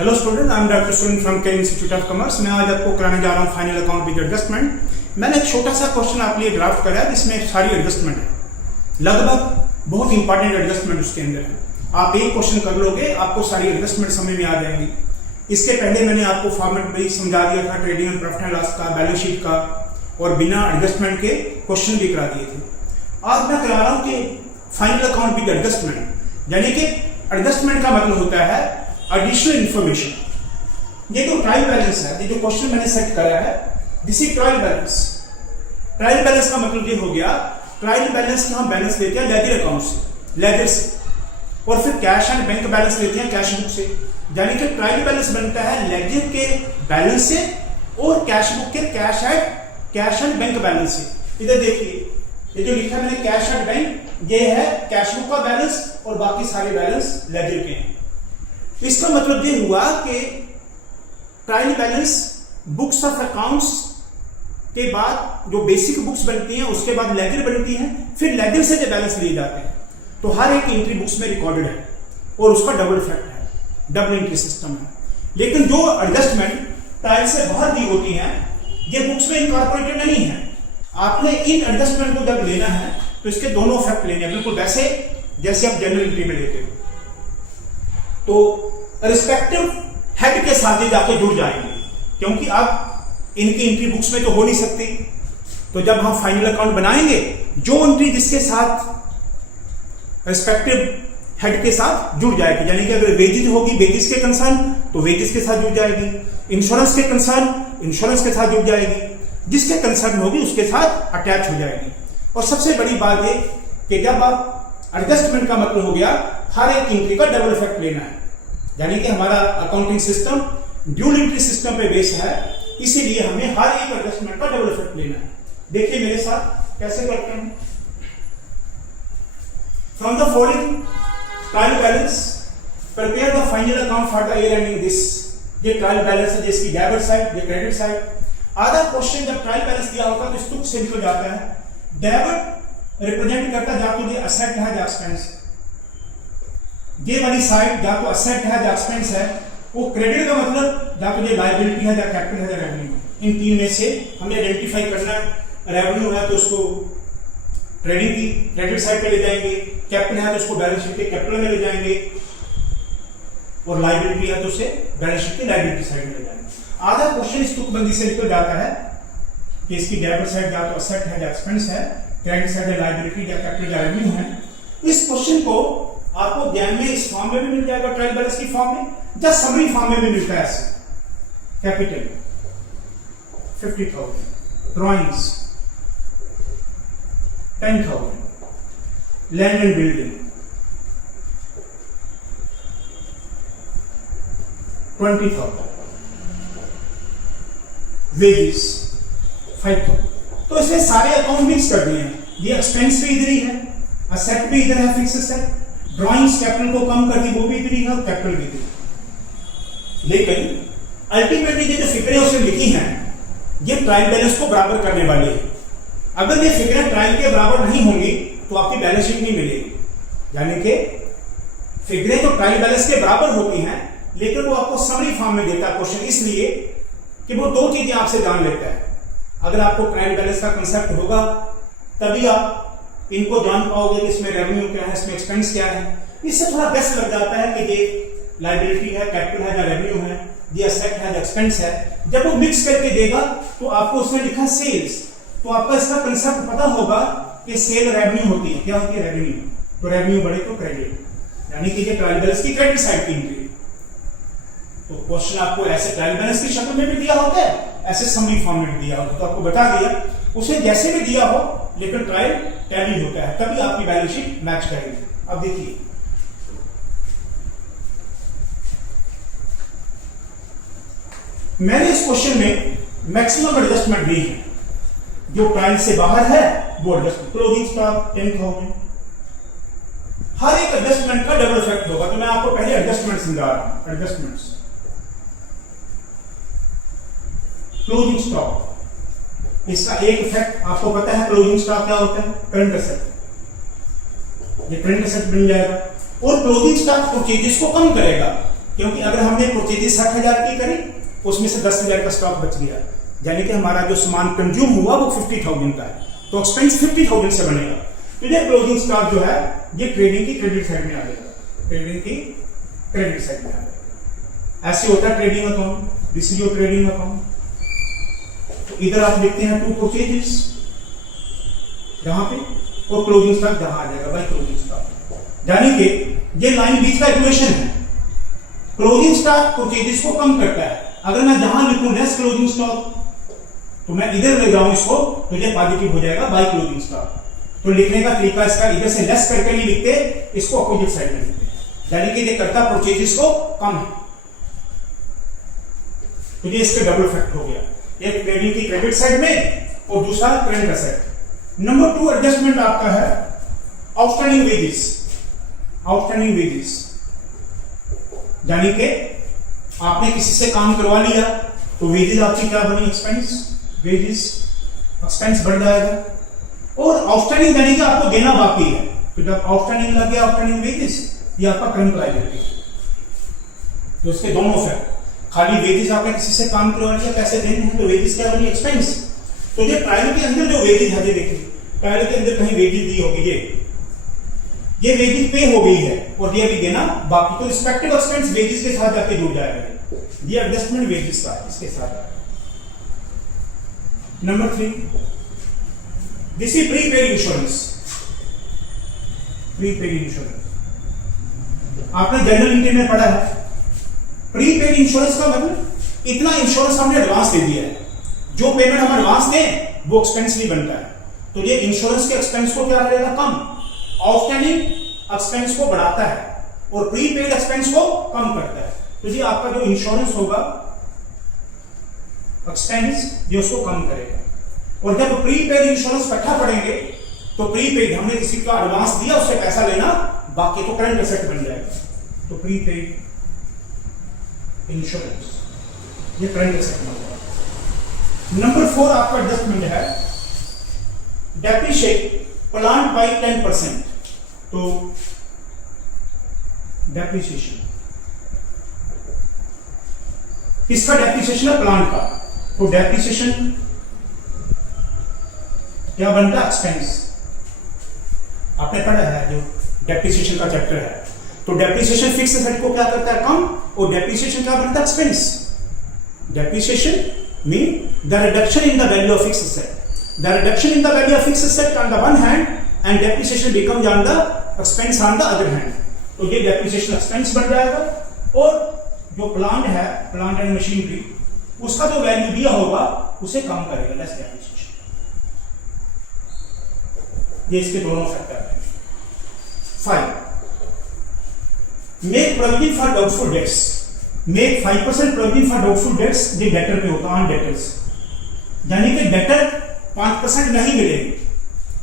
Hello student, I am doctor Sunil from care institute of commerce. मैं आज आपको कराने जा रहा हूँ फाइनल अकाउंट विद एडजस्टमेंट। मैंने एक छोटा सा क्वेश्चन आपके लिए ड्राफ्ट करा है जिसमें सारी एडजस्टमेंट है, लगभग बहुत इंपॉर्टेंट एडजस्टमेंट उसके अंदर है। आप एक क्वेश्चन कर लोगे, आपको सारी एडजस्टमेंट समझ में आ जाएंगी। इसके पहले मैंने आपको फॉर्मेट में ही समझा दिया था, trading and profit and loss का, बैलेंस शीट का, और बिना एडजस्टमेंट के क्वेश्चन भी करा दिए थे। आज मैं करा रहा हूँ कि फाइनल अकाउंट विद एडजस्टमेंट, यानी कि एडजस्टमेंट का मतलब होता है एडिशनल इंफॉर्मेशन। ये जो ट्रायल बैलेंस है, ये जो क्वेश्चन मैंने सेट करा है, this is trial balance. Trial balance का मतलब ये हो गया, ट्रायल बैलेंस में हम बैलेंस लेते हैं लेजर अकाउंट से, लेजर से, और फिर कैश एंड बैंक बैलेंस लेते हैं कैश बुक से। यानी कि ट्रायल बैलेंस बनता है लेजर के बैलेंस से और कैश बुक के कैश एंड बैंक बैलेंस से। इधर देखिए, ये जो लिखा है मैंने कैश एंड बैंक, ये है कैश बुक का बैलेंस और बाकी सारे बैलेंस लेजर के हैं। इसका मतलब ये हुआ कि trial balance books of accounts के बाद जो बेसिक बुक्स बनती हैं, उसके बाद लेजर बनती हैं, फिर लेजर से जो बैलेंस लिए जाते हैं, तो हर एक एंट्री बुक्स में रिकॉर्डेड है और उसका डबल इफेक्ट है, डबल एंट्री सिस्टम है। लेकिन जो एडजस्टमेंट ट्रायल से बाहर दी होती हैं, ये बुक्स में इनकॉर्पोरेटेड नहीं है। आपने इन एडजस्टमेंट को जब लेना है तो इसके दोनों इफेक्ट लेने हैं, बिल्कुल वैसे जैसे आप जनरल एंट्री में लेते हो। तो रिस्पेक्टिव हेड के साथ ही जाके जुड़ जाएंगे, क्योंकि अब इनकी एंट्री बुक्स में तो हो नहीं सकती। तो जब हम फाइनल अकाउंट बनाएंगे, जो एंट्री जिसके साथ रिस्पेक्टिव हेड के साथ जुड़ जाएगी, यानी कि अगर वेजेस होगी वेजेस के कंसर्न तो वेजेस के साथ जुड़ जाएगी, इंश्योरेंस के कंसर्न इंश्योरेंस के साथ जुड़ जाएगी, जिसके कंसर्न होगी उसके साथ अटैच हो जाएगी। और सबसे बड़ी बात ये कि जब आप एडजस्टमेंट का मतलब हो गया हर एक एंट्री का डबल इफेक्ट लेना है, यानी कि हमारा accounting system dual entry system पे बेस है, इसीलिए हमें हर एक एडजस्टमेंट का डबल इफेक्ट लेना है। देखिए मेरे साथ कैसे करते हैं। From the following trial balance prepare the final account for the year ending this. ये ट्रायल बैलेंस है जिसकी डेबिट साइड, ये क्रेडिट साइड। आधा क्वेश्चन जब ट्रायल बैलेंस दिया होता है तो इस तुक से निकल जाता है। डेबिट रिप्रेजेंट करता है या तो ये असेट है या एक्सपेंस, ये वाली साइड या तो असेट है या एक्सपेंस है। वो क्रेडिट का मतलब या तो ये लायबिलिटी है या कैपिटल है या रेवेन्यू। इन तीन में से हमें आइडेंटिफाई करना है। रेवेन्यू है तो उसको ट्रेडिंग की क्रेडिट साइड पे ले जाएंगे, कैपिटल है तो उसको बैलेंस शीट के कैपिटल में ले जाएंगे, और लायबिलिटी है तो उसे बैलेंस शीट की लायबिलिटी साइड में ले जाएंगे। आधा क्वेश्चन इस तुकबंदी से निकल जाता है कि इसकी डेबिट साइड या तो असेट है या एक्सपेंस है, क्रेडिट साइड या लायबिलिटी या कैपिटल या रेवेन्यू है। इस क्वेश्चन को आपको ज्ञान में इस फॉर्म में भी मिल जाएगा, ट्रायल बैलेंस की फॉर्म में, या समरी फॉर्म में भी मिलता है। ऐसे capital 50,000, drawings 10,000, land and building 20,000, wages 5,000। तो इसमें सारे अकाउंट मिक्स कर दिए हैं। ये एक्सपेंस भी इधर ही है, असेट भी इधर है, फिक्स असेट, ड्राइंग्स कैपिटल को कम कर दी वो भी इधर ही है, और कैपिटल भी इधर। लेकिन अल्टीमेटली ये जो फिगरें उसने लिखी हैं, ये ट्रायल बैलेंस को बराबर करने वाली है। अगर ये फिगरें ट्रायल के बराबर नहीं होंगी तो आपकी बैलेंस शीट नहीं मिलेगी। यानी कि फिगरें तो ट्रायल बैलेंस के बराबर होती हैं, लेकिन वो आपको समरी फॉर्म में देता है क्वेश्चन, इसलिए कि वो दो चीजें आपसे जान लेता है। अगर आपको ट्रायल बैलेंस का कंसेप्ट होगा तभी आप इनको जान पाओगे कि इसमें रेवेन्यू क्या है, इसमें एक्सपेंस क्या है। इससे थोड़ा गेस लग जाता है कि ये लायबिलिटी है, कैपिटल है या रेवेन्यू है, ये असेट है या एक्सपेंस है। जब वो मिक्स करके देगा तो आपको उसमें लिखा सेल्स, तो आपका इसका कंसेप्ट पता होगा कि सेल रेवेन्यू होती है। क्या होती है? रेवेन्यू। तो रेवेन्यू बढ़े तो क्रेडिट, यानी कि ये ट्रायल बैलेंस की क्रेडिट साइड की एंट्री। तो क्वेश्चन आपको ऐसे ट्रायल बैलेंस की शक्ल में भी दिया होता है, ऐसे समरी फॉर्म में भी दिया होता है, तो आपको बता दिया उसे जैसे भी दिया हो, लेकिन ट्रायल टैली होता है, तभी आपकी बैलेंस शीट मैच करेगी। अब देखिए मैंने इस क्वेश्चन में मैक्सिमम एडजस्टमेंट दी है। जो ट्रायल से बाहर है वो एडजस्टमेंट, क्लोजिंग स्टॉक 10,000, हर एक एडजस्टमेंट का डबल इफेक्ट होगा। तो मैं आपको पहले एडजस्टमेंट समझा रहा हूं। एडजस्टमेंट्स, क्लोजिंग स्टॉक, इसका एक इफेक्ट आपको पता है। क्लोजिंग स्टॉक क्या होता है? करंट एसेट, ये करंट एसेट बन जाएगा। और क्लोजिंग स्टॉक परचेजेस को कम करेगा, क्योंकि अगर हमने परचेजेस 60,000 की करी, उसमें से 10,000 का स्टॉक बच गया, यानी कि हमारा जो सामान कंज्यूम हुआ वो 50,000 का है, तो एक्सपेंस 50,000 से बनेगा। तो ये क्लोजिंग स्टॉक जो है ये ट्रेडिंग की क्रेडिट साइड में आ जाएगा, ट्रेडिंग की क्रेडिट साइड में आ जाएगा। ऐसे होता है trading account, this is your trading account. तो इधर आप लिखते हैं 2 परचेजेस यहां पे, और क्लोजिंग स्टॉक जहां आ जाएगा बाय क्लोजिंग स्टॉक, यानी कि ये लाइन बीच का इक्वेशन है। क्लोजिंग स्टॉक परचेजेस को कम करता है। अगर मैं जहां लिखूं लेस क्लोजिंग स्टॉक, तो मैं इधर ले जाऊं इसको, तो ये पॉजिटिव हो जाएगा बाय क्लोजिंग स्टॉक। तो लिखने का तरीका इसका इधर से लेस करके नहीं लिखते, इसको अपोजिट साइड में लिखते हैं, यानी कि ये करता परचेजेस को कम है। तो ये इसका डबल इफेक्ट हो गया, एक ट्रेडिंग की क्रेडिट साइड में और दूसरा करंट असेट। नंबर 2 एडजस्टमेंट आपका है आउटस्टैंडिंग वेजेस। आउटस्टैंडिंग वेजेस यानी कि आपने किसी से काम करवा लिया, तो वेजेस आपकी क्या बनी, एक्सपेंस, वेजेस एक्सपेंस बढ़ जाएगा। और आउटस्टैंडिंग यानी कि आपको देना बाकी है, तो जब आउटस्टैंडिंग लग गया आउटस्टैंडिंग वेजेस, ये आपका करंट लायबिलिटी। तो इसके दोनों इफेक्ट, खाली वेजेस आपने किसी से काम करवा लिया, पैसे देने हैं, तो वेजेस क्या बनी, एक्सपेंस। तो ये ट्रायल के अंदर जो वेजेस है, देखिए ट्रायल के अंदर कहीं वेजेस दी होगी, ये वेजेस पे हो गई है और ये भी देना बाकी, तो रिस्पेक्टिव एक्सपेंस वेजेस के साथ जाके जुड़ जाएगा। ये एडजस्टमेंट वेजेस का इसके साथ। Number 3 this is prepaid insurance. Prepaid insurance आपने जनरल इंटेंट में पढ़ा है। प्रीपेड इंश्योरेंस का मतलब इतना इंश्योरेंस हमने एडवांस दे दिया है, जो पेमेंट हम एडवांस दें वो एक्सपेंस नहीं बनता है, तो ये इंश्योरेंस के एक्सपेंस को क्या करेगा, कम, आउटस्टैंडिंग एक्सपेंस को बढ़ाता है और प्रीपेड एक्सपेंस को कम करता है। तो ये आपका जो इंश्योरेंस होगा एक्सपेंस, ये उसको कम करेगा। और जब प्रीपेड इंश्योरेंस इकट्ठा पड़ेंगे, तो प्रीपेड हमने किसी का एडवांस दिया, उससे पैसा लेना बाकी, तो करंट एसेट बन जाएगा। तो प्रीपेड इंश्योरेंस ये करंट एसेट बन जाएगा। नंबर 4 आपका एडजस्टमेंट है डेप्रिशिएट प्लांट बाय 10%। तो डेप्रिसिएशन, किसका डेप्रिसिएशन है, प्लांट का। तो डेप्रिसिएशन क्या बनता है, एक्सपेंस। आपने पढ़ा है जो डेप्रिसिएशन का चैप्टर है। तो डेप्रिसिएशन फिक्स एसेट को क्या करता है, कम, और डेप्रिसिएशन क्या बनता है, expense. Depreciation mean the reduction in the value of fix asset. The reduction in the value of fix asset on the one hand and depreciation becomes on the expense on the other hand. तो ये depreciation expense बन जाएगा। और जो plant है, plant and machinery, उसका जो value दिया होगा उसे कम करेगा, लेस डेप्रिसिएशन। ये इसके दोनों फैक्टर हैं। 5 make provision for doubtful dates. Make 5% provision for doubtful dates. ये डेटर पे होता है, ऑन डेटर्स, यानी कि डेटर 5% नहीं मिलेंगे,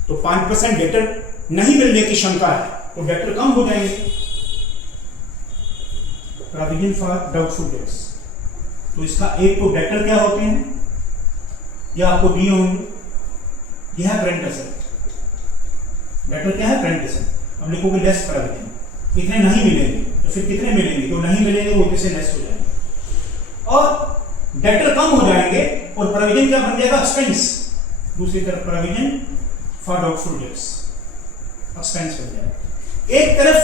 तो 5% डेटर नहीं मिलने की शंका है, तो डेटर कम हो जाएंगे। प्रोविजन फॉर डाउटफुल डेट्स, तो इसका एक तो डेटर क्या होते हैं, या आपको दिए होंगे, यह है करंट एसेट। डेटर क्या है, करंट एसेट। अब लिखोगे लेस प्रोविजन, कितने नहीं मिलेंगे, तो फिर कितने मिलेंगे, जो नहीं मिलेंगे वो कितने लेस हो जाएंगे, और डेटर कम हो जाएंगे, और प्रोविजन क्या बन जाएगा, एक्सपेंस। दूसरी तरफ provision for doubtful dates expense बन जाएगा। एक तरफ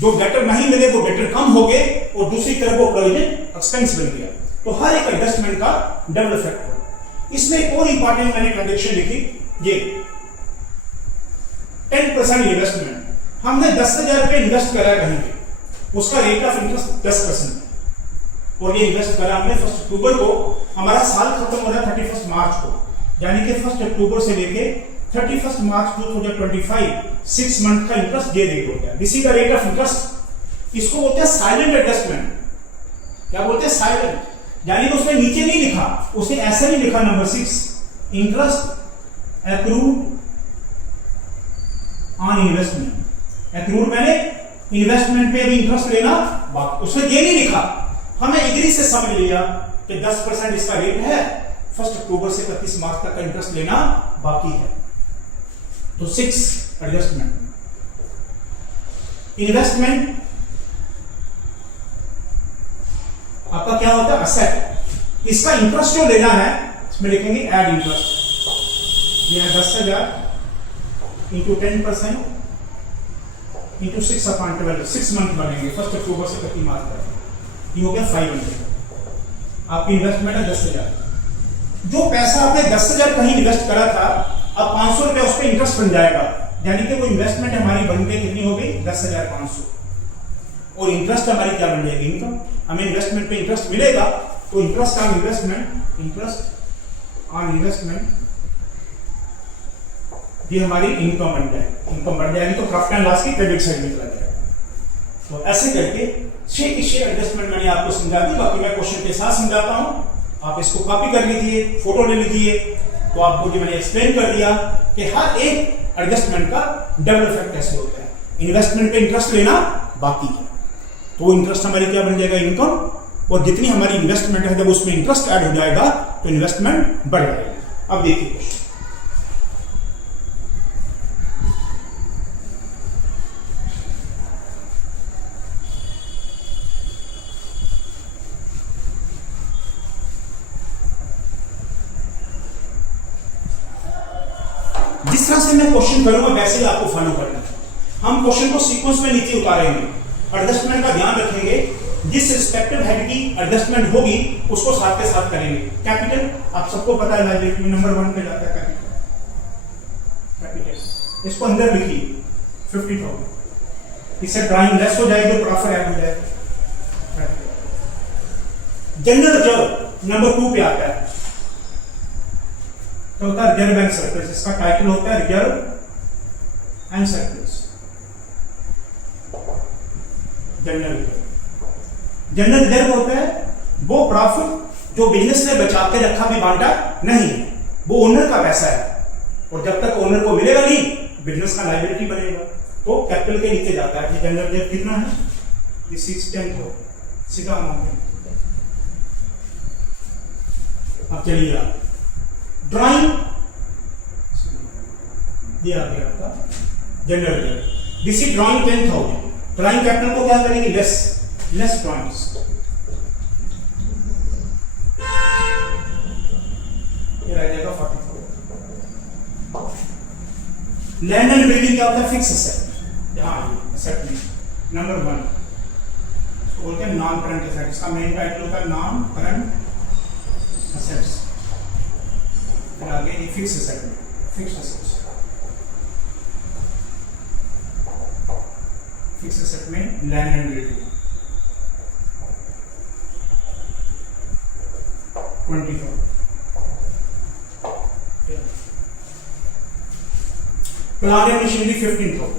जो डेटर नहीं मिले वो डेटर कम हो गए, और दूसरी तरफ वो प्रोविजन एक्सपेंस बन गया। तो हर एक एडजस्टमेंट का डबल इफेक्ट हो। इसमें एक और इंपॉर्टेंट मैंने ट्रांजेक्शन लिखी, ये 10% इन्वेस्टमेंट। हमने 10,000 रुपए इन्वेस्ट करा कहीं पे, उसका रेट ऑफ इंटरेस्ट 10%, और ये इन्वेस्ट करा हमने 1 अक्टूबर को। हमारा साल खत्म हो रहा है 31 मार्च को, यानी कि 1 अक्टूबर से लेके 31 मार्च 2025 6 मंथ का इंटरेस्ट ये रेट होता है। This is the rate of interest. इसको बोलते हैं साइलेंट एडजस्टमेंट। क्या बोलते हैं, साइलेंट, यानी कि उसने नीचे नहीं लिखा, उसने ऐसा नहीं लिखा। Number 6 interest accrued on investment. Accrued मैंने इन्वेस्टमेंट पे भी इंटरेस्ट लेना बाकी, उसने ये नहीं लिखा। हमें एग्री से समझ लिया कि 10% इसका रेट है, 1 अक्टूबर से 31 मार्च तक का इंटरेस्ट लेना बाकी है। तो 6 एडजस्टमेंट। इन्वेस्टमेंट आपका क्या होता है असेट। इसका इंटरेस्ट जो लेना है इसमें लिखेंगे एड इंटरेस्ट। यह 10,000 इंटू 10% इंटू 6/12 6 मंथ बनेंगे 1 अक्टूबर से 31 मार्च तक। ये हो गया 500। आपकी इन्वेस्टमेंट है 10,000। जो पैसा आपने 10,000 कहीं इन्वेस्ट करा था, अब 500 रुपया उस पर इंटरेस्ट बन जाएगा, यानी कि वो इन्वेस्टमेंट हमारी बन गई कितनी हो गई 10,500। और इंटरेस्ट हमारी क्या बन जाएगी इनकम। हमें इन्वेस्टमेंट पे इंटरेस्ट मिलेगा तो interest on investment, interest on investment ये हमारी इनकम बन जाएगी। इनकम बढ़ जाएगी तो प्रॉफिट एंड लॉस की क्रेडिट साइड में चला जाएगा। तो ऐसे करके शेयर एडजस्टमेंट मैंने आपको समझा दी। बाकी मैं क्वेश्चन के साथ समझाता हूं, आप इसको कॉपी कर लीजिए, फोटो ले लीजिए। तो आपको जो मैंने एक्सप्लेन कर दिया कि हर एक एडजस्टमेंट का डबल इफेक्ट कैसे होता है। इन्वेस्टमेंट पे इंटरेस्ट लेना बाकी है, तो इंटरेस्ट हमारी क्या बन जाएगा इनकम। और जितनी हमारी इन्वेस्टमेंट है जब उसमें इंटरेस्ट ऐड हो जाएगा तो इन्वेस्टमेंट बढ़ जाएगी। अब देखिए क्वेश्चन, जिस तरह से मैं क्वेश्चन करूंगा वैसे ही आपको फॉलो करना है। हम क्वेश्चन को सीक्वेंस में नीचे उतारेंगे, एडजस्टमेंट का ध्यान रखेंगे, जिस रिस्पेक्टिव हेड की एडजस्टमेंट होगी उसको साथ के साथ करेंगे। कैपिटल आप सबको पता है, लाइब्रेरी में नंबर 1 पे जाता है कैपिटल। इसको अंदर लिखिए 50,000। इससे ड्राइंग लेस हो जाएगी तो प्रॉफिट ऐड हो जाएगा। जनरल रिजर्व नंबर 2 पे आता है, तो होता है रिजर्व एंड सरप्लस। इसका टाइटल होता है reserve and surplus. General reserve होता है वो प्रॉफिट जो बिजनेस ने बचा के रखा भी बांटा नहीं है, वो ओनर का पैसा है और जब तक ओनर को मिलेगा नहीं बिजनेस का लायबिलिटी बनेगा, तो कैपिटल के नीचे जाता है। जनरल रिजर्व कितना है, ये 6/10 हो सीधा अमाउंट। अब चलिए आप ड्राइंग ये आ गया आपका general reserve. This is drawing 10,000। Drawing capital को क्या करेंगे लेस ड्राइंग्स। ये रह जाएगा 44। लैंड एंड बिल्डिंग क्या होता है फिक्स एसेट। यहां एसेट में नंबर 1 इसको बोलते हैं नॉन करंट एसेट। इसका मेन टाइटल होता है नॉन करंट एसेट्स। फिर आगे ये फिक्स एसेट में फिक्स एसेट्स। फिक्स एसेट में land and building 24। Plant and machinery 15,000।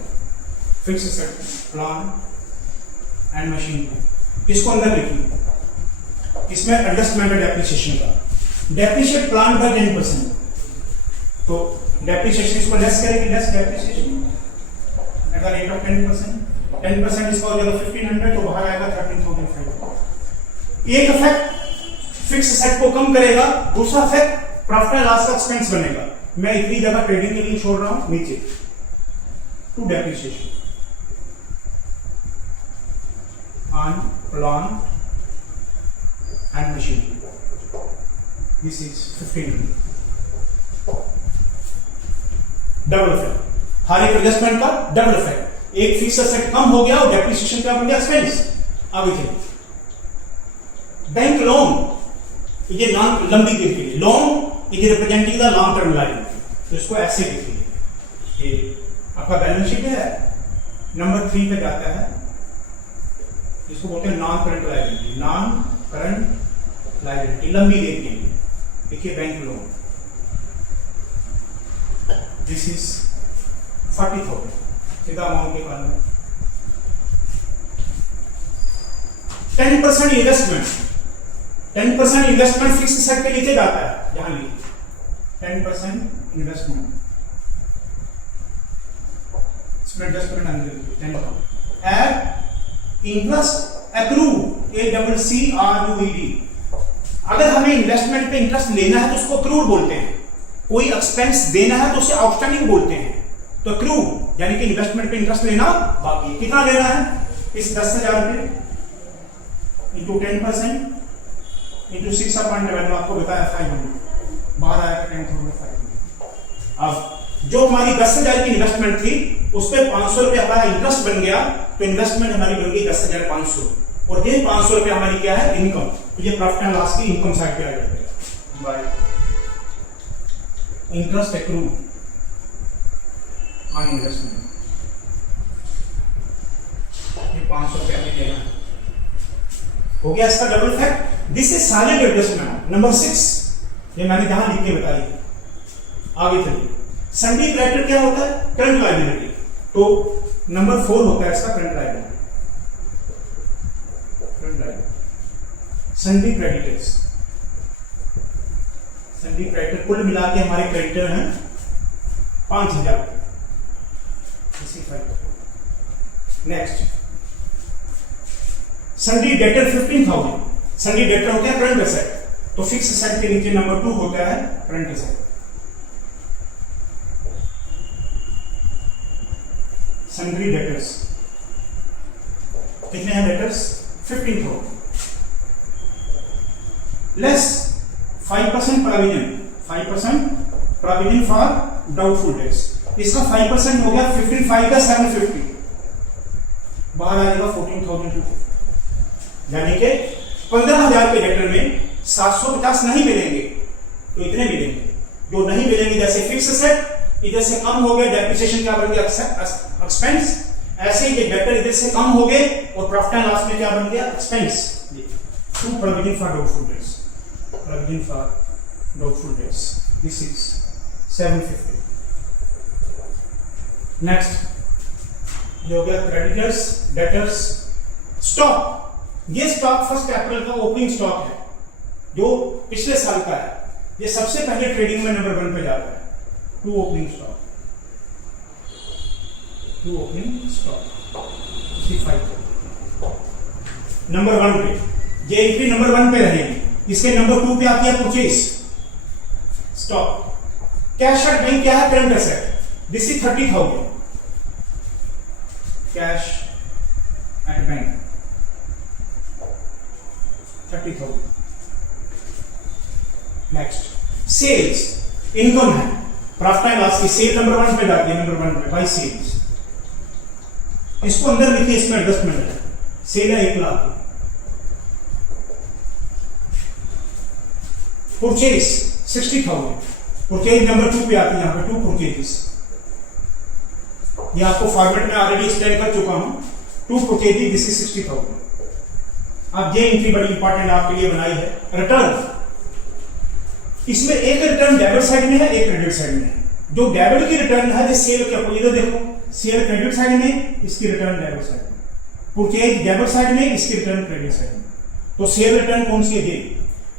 Fix asset plant and machinery. इसको अंदर लिखिए, इसमें एडजस्टमेंट है डेप्रिसिएशन का। डेप्रिशिएट प्लांट बाय 10%, तो डेप्रिसिएशन इसको लेस करेंगे, less depreciation at the rate of 10%। 10% इसका हो जाएगा 1500, तो बाहर आएगा 13,500। एक इफेक्ट फिक्स एसेट को कम करेगा, दूसरा इफेक्ट प्रॉफिट एंड लॉस का एक्सपेंस बनेगा। मैं इतनी जगह ट्रेडिंग के लिए छोड़ रहा हूं नीचे to depreciation on plant and machinery. This is 1500। Double effect, हर एक एडजस्टमेंट का डबल इफेक्ट। एक फिक्स एसेट कम हो गया और डेप्रिसिएशन क्या बन गया एक्सपेंस। आगे चलिए बैंक लोन, ये नॉन लंबी देर के लिए loan is representing the long term liability, तो इसको ऐसे लिखिए। ये आपका बैलेंस शीट है, नंबर 3 पे जाता है, इसको बोलते हैं non current liability. Non current liability लंबी देर के लिए, देखिए बैंक लोन। दिस इज 40,000 सीधा अमाउंट के कारण। 10% इन्वेस्टमेंट, 10% इन्वेस्टमेंट फिक्स एसेट के नीचे जाता है, यहां लिखिए 10% इन्वेस्टमेंट। इसमें एडजस्टमेंट अंदर लिखिए 10%। Add interest accrue, ACCRUED। अगर हमें इन्वेस्टमेंट पे इंटरेस्ट लेना है तो उसको एक्रूड बोलते हैं। कोई एक्सपेंस देना है तो उसे आउटस्टैंडिंग बोलते हैं। तो एक्रू यानी कि इन्वेस्टमेंट पे इंटरेस्ट लेना बाकी। कितना लेना है, इस 10,000 पे इंटू 10%, इंटू 6.9 आपको बताया 500 बाहर आया 10,500। अब जो हमारी 10,000 की इन्वेस्टमेंट थी उस पर 500 रुपये हमारा इंटरेस्ट बन गया, तो इन्वेस्टमेंट हमारी बन गई 10,500 और ये 500 रुपये हमारी क्या है इनकम, तो ये प्रॉफिट एंड लॉस की इनकम साइड पे आ जाएगा bye interest accrued on investment. ये 500 रुपये हमें देना हो गया इसका double fact. This is silent adjustment. Number 6 ये मैंने जहां लिख के बताई। आगे चलिए, सन्डी क्रेडिटर क्या होता है? Current liability. तो नंबर 4 होता है इसका करंट लायबिलिटी। सन्डी क्रेडिटर्स, सन्डी क्रेडिटर कुल मिला के हमारे क्रेडिटर हैं 5,000। Next, सन्डी debtor 15,000। सन्डी डेटर होता है करंट एसेट, तो फिक्स एसेट के नीचे नंबर 2 होता है करंट एसेट। सन्डी डेटर्स कितने हैं? Debtors 15,000 less 5% provision, 5% provision for doubtful dates. इसका 5% हो गया 55 का 750, बाहर आ जाएगा 14,250। यानी कि 15,000 के डेटर में 750 नहीं मिलेंगे तो इतने मिलेंगे। जो नहीं मिलेंगे जैसे फिक्स एसेट इधर से कम हो गए, डेप्रिसिएशन क्या बन गया एक्सपेंस, ऐसे ही डेटर इधर से कम हो गए और प्रॉफिट एंड लॉस में क्या बन गया expense. To provision for doubtful debts, provision for doubtful debts. This is 750. Next, ये हो गया क्रेडिटर्स, डेटर्स, स्टॉक। ये स्टॉक फर्स्ट अप्रैल का ओपनिंग स्टॉक है जो पिछले साल का है। ये सबसे पहले ट्रेडिंग में नंबर 1 पे जाता है। To opening stock, to opening stock 5 number 1 पे, ये एंट्री नंबर 1 पे रहेगी। इसके नंबर 2 पे आती है purchase stock. Cash at bank क्या है? Current asset. This is 30,000 cash at bank 30,000। Next, sales income है, प्रॉफिट एंड लॉस की सेल नंबर 1 पे जाती है। नंबर 1 पे बाय सेल्स, इसको अंदर लिखिए, इसमें एडजस्टमेंट है। सेल है 1 लाख। परचेज 60,000, परचेज नंबर 2 पे आती है। यहां पे 2 परचेजेस, ये आपको फॉर्मेट में ऑलरेडी एक्सप्लेन कर चुका हूं। 2 परचेजेस, दिस इज 60,000। अब ये एंट्री बड़ी इंपॉर्टेंट आपके लिए बनाई है। रिटर्न, इसमें एक रिटर्न डेबिट साइड में है, एक क्रेडिट साइड में है। जो डेबिट की रिटर्न है जो सेल के अपोजिट, देखो सेल क्रेडिट साइड में, इसकी रिटर्न डेबिट साइड में। परचेज डेबिट साइड में, इसकी रिटर्न क्रेडिट साइड में। तो सेल रिटर्न कौन सी है?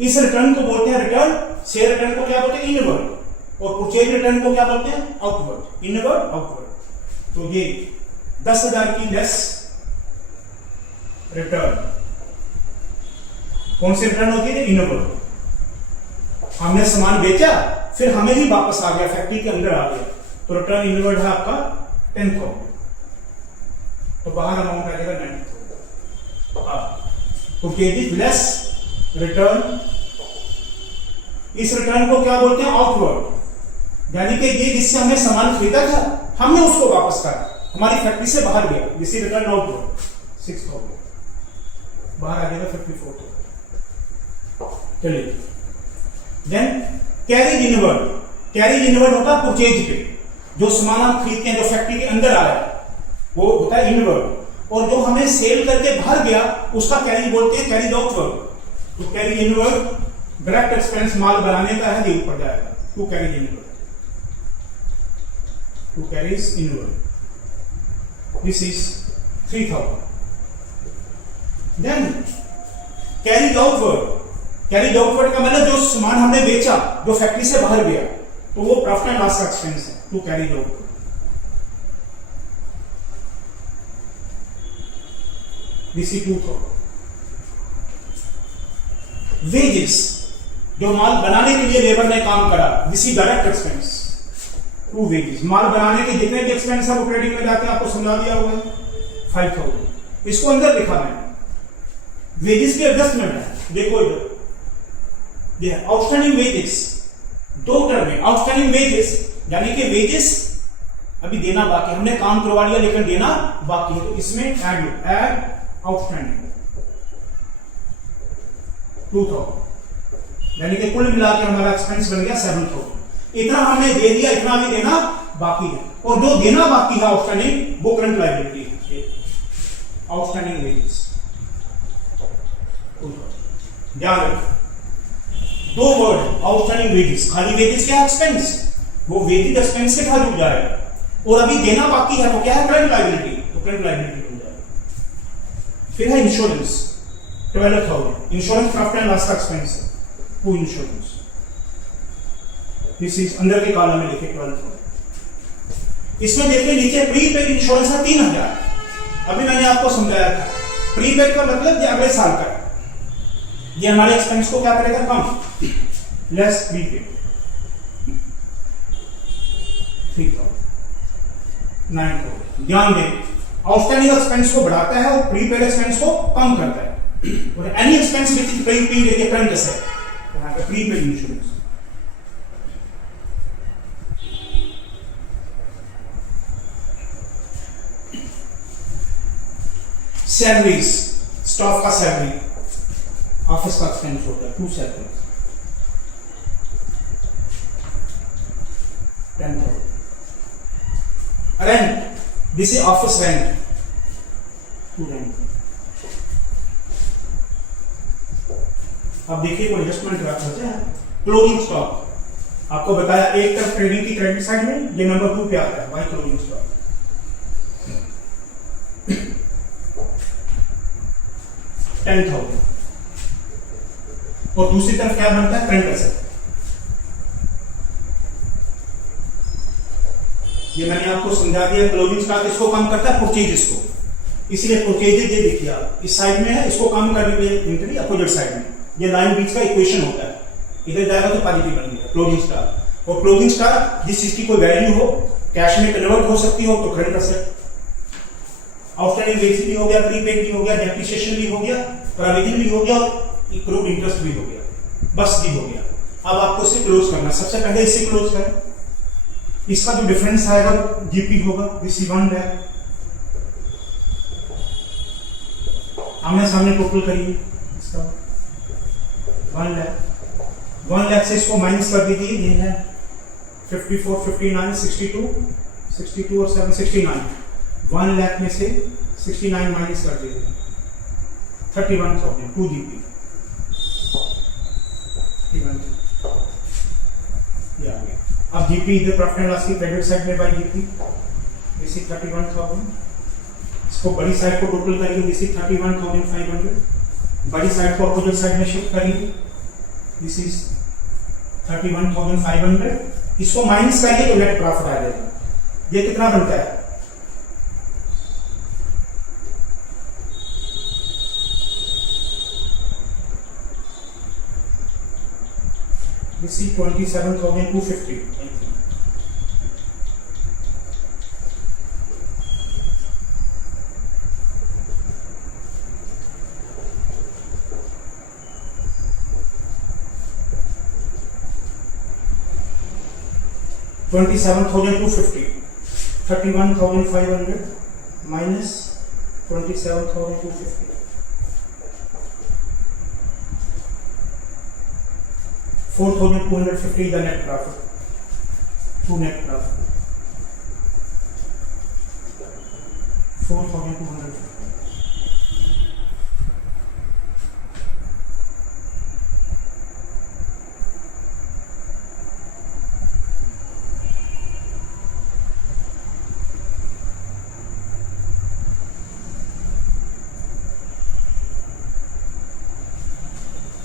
इस रिटर्न को बोलते हैं रिटर्न। सेल रिटर्न को क्या बोलते हैं? इनवर्ड। और परचेज रिटर्न को क्या बोलते हैं? आउटवर्ड। Inward, outward. तो ये 10,000 की लेस रिटर्न कौन सी रिटर्न होती है? इनवर्ड। हमने सामान बेचा, फिर हमें ही वापस आ गया, फैक्ट्री के अंदर आ गया, तो रिटर्न इनवर्ड है आपका 10,000। तो बाहर अमाउंट आ जाएगा 90,000। परचेज लेस रिटर्न, इस रिटर्न को क्या बोलते हैं? आउटवर्ड। यानी कि ये जिससे हमने सामान खरीदा था, हमने उसको वापस करा, हमारी फैक्ट्री से बाहर गया, जिससे रिटर्न आउटवर्ड 6,000, बाहर आ जाएगा 54,000। चलिए, then carriage inward. Carriage inward होता है परचेज पे, जो सामान हम खरीदते हैं जो फैक्ट्री के अंदर आ रहा है वो होता है इनवर्ड, और जो हमें सेल करके बाहर गया उसका कैरीज बोलते हैं कैरीज आउटवर्ड। तो कैरी इनवर्ड डायरेक्ट एक्सपेंस माल बनाने का है, ये ऊपर जाएगा। To carriage inward, to carriage inward, this is 3,000। Then carriage outward. Carriage outward का मतलब जो सामान हमने बेचा जो फैक्ट्री से बाहर गया, तो वो प्रॉफिट एंड लॉस का एक्सपेंस है। To carriage outward, this is 2,000। Wages, जो माल बनाने के लिए लेबर ने काम करा, this is direct expense. To wages, माल बनाने के जितने भी एक्सपेंस है वो क्रेडिट में जाते हैं, आपको समझा दिया हुआ है। 5,000 इसको अंदर लिखा है। वेजेस की एडजस्टमेंट है, देखो इधर ये है आउटस्टैंडिंग वेजेस, दो टर्म में आउटस्टैंडिंग वेजेस यानी कि वेजेस अभी देना बाकी, हमने काम करवा लिया लेकिन देना बाकी है, तो इसमें ऐड आउटस्टैंडिंग 2000 यानी कि कुल मिला के हमारा एक्सपेंस बन गया 7000। इतना हमने दे दिया, इतना भी देना बाकी है, और जो देना बाकी है आउटस्टैंडिंग वो करंट लायबिलिटी है। आउटस्टैंडिंग वेजेस ध्यान रखें, दो वर्ड आउटस्टैंडिंग वेजेस, खाली वेजेस क्या एक्सपेंस, वो वेजेस एक्सपेंस के साथ जुड़ जाएगा, और अभी देना बाकी है तो क्या है करंट लायबिलिटी, तो करंट लायबिलिटी जुड़ जाएगा। फिर है insurance 12,000, insurance profit and loss का एक्सपेंस है, वो इंश्योरेंस दिस इज अंदर के कॉलम में लिखे 12,000। इसमें देखिए नीचे प्रीपेड इंश्योरेंस है 3,000। अभी मैंने आपको समझाया था प्रीपेड का मतलब ये अगले साल का है, ये हमारे एक्सपेंस को क्या करेगा कम, लेस प्रीपेड 3,000 9,000। ध्यान दें आउटस्टैंडिंग एक्सपेंस को बढ़ाता है और प्रीपेड एक्सपेंस को कम करता है, और any expense which is prepaid ये करंट असेट, यहां पे प्रीपेड इंश्योरेंस। सैलरीज, स्टाफ का सैलरी ऑफिस का एक्सपेंस होता है, 2 salary 10,000। Rent, this is office rent 2 rent. अब देखिए कोई एडजस्टमेंट करते हैं। क्लोजिंग स्टॉक आपको बताया एक तरफ ट्रेडिंग की क्रेडिट साइड में, ये नंबर 2 पे आता है वाई क्लोजिंग स्टॉक। $10,000, और दूसरी तरफ क्या बनता है करंट एसेट। ये मैंने आपको समझा दिया, क्लोजिंग स्टॉक इसको कम करता है परचेजेस को, इसलिए परचेजेस ये देखिए आप इस साइड में है, इसको कम करने के लिए अपोजिट साइड में ये लाइन बीच का इक्वेशन होता है, इधर जाएगा तो पॉजिटिव बनेगा क्लोजिंग स्टॉक। और क्लोजिंग स्टॉक जिस चीज की कोई वैल्यू हो, कैश में कन्वर्ट हो सकती हो, तो करंट एसेट। आउटस्टैंडिंग वेज भी हो गया, प्रीपेड भी हो गया, डेप्रिसिएशन भी हो गया, प्रोविजन भी हो गया, और एक्रूड इंटरेस्ट भी हो गया, बस भी हो गया। अब आपको इसे क्लोज करना, सबसे पहले इसे क्लोज करें, इसका जो डिफरेंस आएगा जीपी होगा, दिस इज 1 लाख। आमने सामने टोटल करिए इसका 1 लाख। 1 लाख से इसको माइनस कर दीजिए, ये है 54, 59, 62 और 7 69। 1 लाख में से 69 माइनस कर दीजिए 31,000 2 जीपी। अब जीपी इधर प्रॉफिट एंड लॉस की क्रेडिट साइड में बाय जीपी, दिस इज 31,000। इसको बड़ी साइड को टोटल करिए, दिस इज 31,500। बड़ी साइड को अपोजिट साइड में शिफ्ट करिए, दिस इज 31,500। इसको माइनस करिए तो नेट प्रॉफिट आ जाएगा। ये कितना बनता है, this is 27,250. 27,250. 31,500 minus 27,250. 4,250 the net profit. To net profit. 4,250.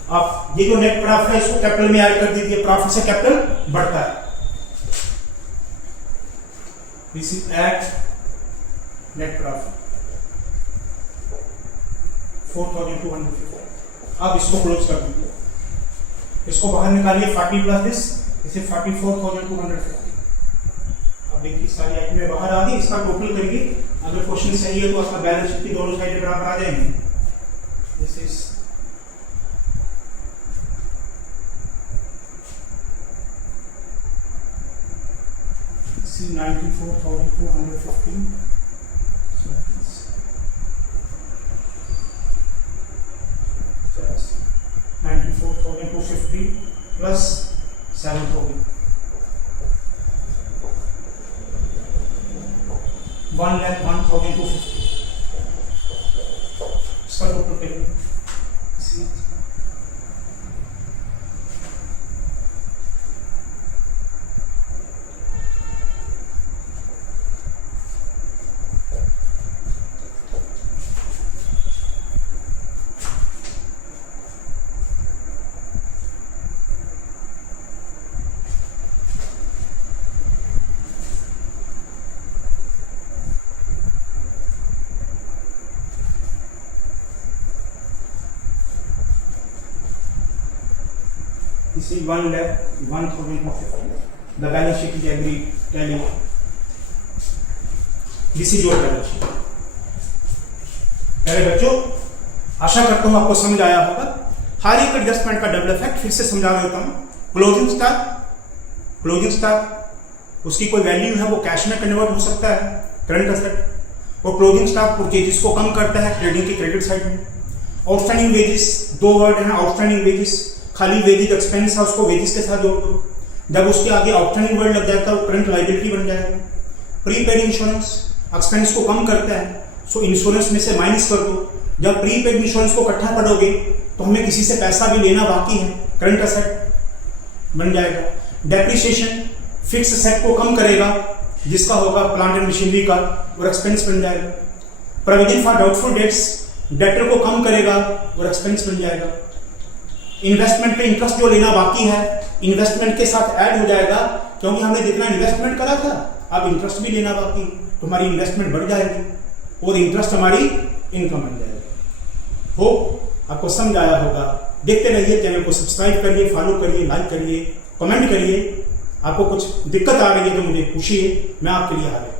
अब ये जो नेट प्रॉफिट है इसको कैपिटल में ऐड कर दीजिए, प्रॉफिट से कैपिटल बढ़ता है। This is at net profit 4,250। अब इसको क्लोज कर दीजिए, इसको बाहर निकालिए 40 प्लस दिस इज 44,250। अब देखिए सारी आइटमें बाहर आ गई, इसका टोटल करिए। अगर क्वेश्चन सही है तो आपका बैलेंस शीट की दोनों साइडें बराबर आ जाएंगी। This is See 94,215. So yes, 94,250 plus 7,000. 1,01,250. इसका टोटल करिए. This is 1,01,250. The balance sheet is agreed. Tally. This is your balance sheet. मेरे बच्चों, आशा करता हूं आपको समझ आया होगा. हर एक एडजस्टमेंट का डबल इफेक्ट फिर से समझा देता हूं. क्लोजिंग स्टॉक उसकी कोई वैल्यू है, वो कैश में कन्वर्ट हो सकता है, करंट एसेट. और क्लोजिंग स्टॉक परचेजेस को कम करता है ट्रेडिंग की क्रेडिट साइड में. आउटस्टैंडिंग वेजेस, दो वर्ड हैं आउटस्टैंडिंग वेजेस. खाली वेजेस एक्सपेंस है, उसको वेजेस के साथ जोड़ दो. जब उसके आगे आउटस्टैंडिंग वर्ड लग जाता है वो करंट लायबिलिटी बन जाएगा. प्रीपेड इंश्योरेंस एक्सपेंस को कम करता है, सो इंश्योरेंस में से माइनस कर दो. जब प्रीपेड इंश्योरेंस को इकट्ठा पढ़ोगे तो हमें किसी से पैसा भी लेना बाकी है, करंट एसेट बन जाएगा. डेप्रिसिएशन फिक्स एसेट को कम करेगा, जिसका होगा प्लांट एंड मशीनरी का, और एक्सपेंस बन जाएगा. Provision for doubtful dates debtor को कम करेगा और एक्सपेंस बन जाएगा. इन्वेस्टमेंट पे इंटरेस्ट जो लेना बाकी है इन्वेस्टमेंट के साथ ऐड हो जाएगा, क्योंकि हमने जितना इन्वेस्टमेंट करा था अब इंटरेस्ट भी लेना बाकी, तो हमारी इन्वेस्टमेंट बढ़ जाएगी और इंटरेस्ट हमारी इनकम बन जाएगी. हो आपको समझ आया होगा. देखते रहिए, चैनल को सब्सक्राइब करिए, फॉलो करिए, लाइक करिए, कमेंट करिए. आपको कुछ दिक्कत आ रही है तो मुझे पूछिए, मैं आपके लिए हाजिर.